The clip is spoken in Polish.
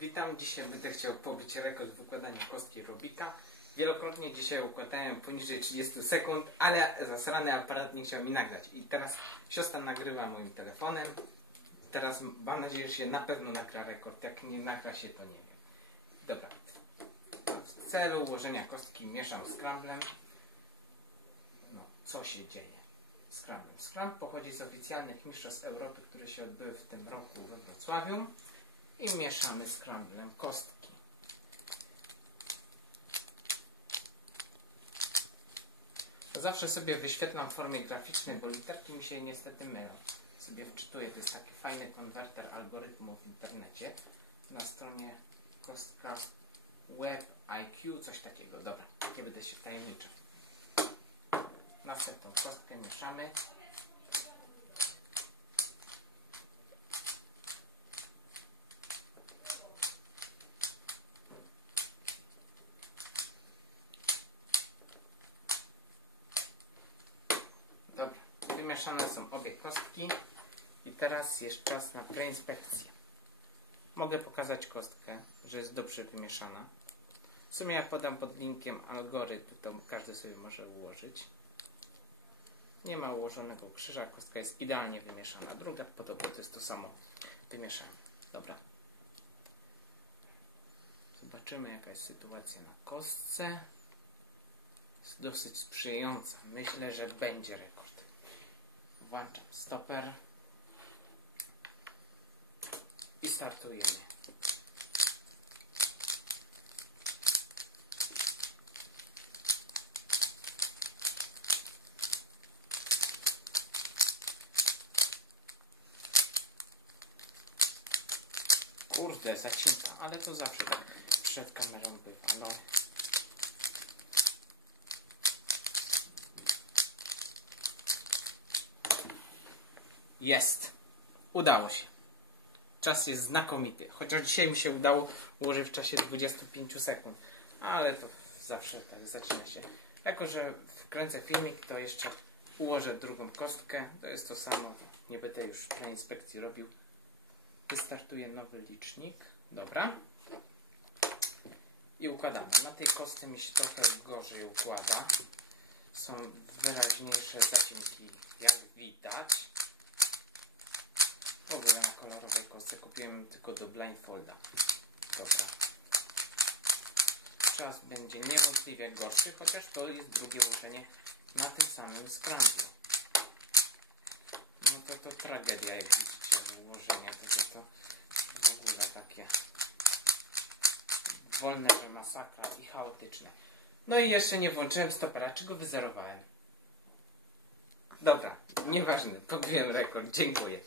Witam, dzisiaj będę chciał pobić rekord wykładania kostki Rubika. Wielokrotnie dzisiaj układałem poniżej 30 sekund, ale zasrany aparat nie chciał mi nagrać. I teraz siostra nagrywa moim telefonem. Teraz mam nadzieję, że się na pewno nagra rekord. Jak nie nagra się, to nie wiem. Dobra. W celu ułożenia kostki mieszam scramblem. No, co się dzieje? Scramble. Scramble pochodzi z oficjalnych mistrzostw Europy, które się odbyły w tym roku we Wrocławiu i mieszamy scramblem kostki. Zawsze sobie wyświetlam w formie graficznej, bo literki mi się niestety mylą. Sobie wczytuję, to jest taki fajny konwerter algorytmu w internecie na stronie kostka web IQ, coś takiego. Dobra, nie będę się tajemniczał. Następną kostkę mieszamy. Dobra, wymieszane są obie kostki i teraz jest czas na preinspekcję. Mogę pokazać kostkę, że jest dobrze wymieszana. W sumie ja podam pod linkiem algorytm, to każdy sobie może ułożyć. Nie ma ułożonego krzyża, kostka jest idealnie wymieszana. Druga podobnie to jest to samo wymieszanie. Dobra. Zobaczymy jaka jest sytuacja na kostce. Jest dosyć sprzyjająca. Myślę, że będzie rekord. Włączam stoper. I startujemy. Kurde, zacinka, ale to zawsze tak przed kamerą bywa. No. Jest. Udało się. Czas jest znakomity. Chociaż dzisiaj mi się udało ułożyć w czasie 25 sekund. Ale to zawsze tak zaczyna się. Jako, że wkręcę filmik, to jeszcze ułożę drugą kostkę. To jest to samo. Nie będę już na inspekcji robił. Wystartuje nowy licznik. Dobra. I układamy. Na tej kostce mi się trochę gorzej układa. Są wyraźniejsze zacinki, jak widać. W ogóle na kolorowej kostce kupiłem tylko do blindfolda. Dobra. Czas będzie niewątpliwie gorszy, chociaż to jest drugie ułożenie na tym samym scramble. No to to tragedia, jak widzicie, ułożenie. To, to, to w ogóle takie wolne, że masakra i chaotyczne. No i jeszcze nie włączyłem stopera, czy go wyzerowałem. Dobra, nieważne, pobiłem rekord, dziękuję.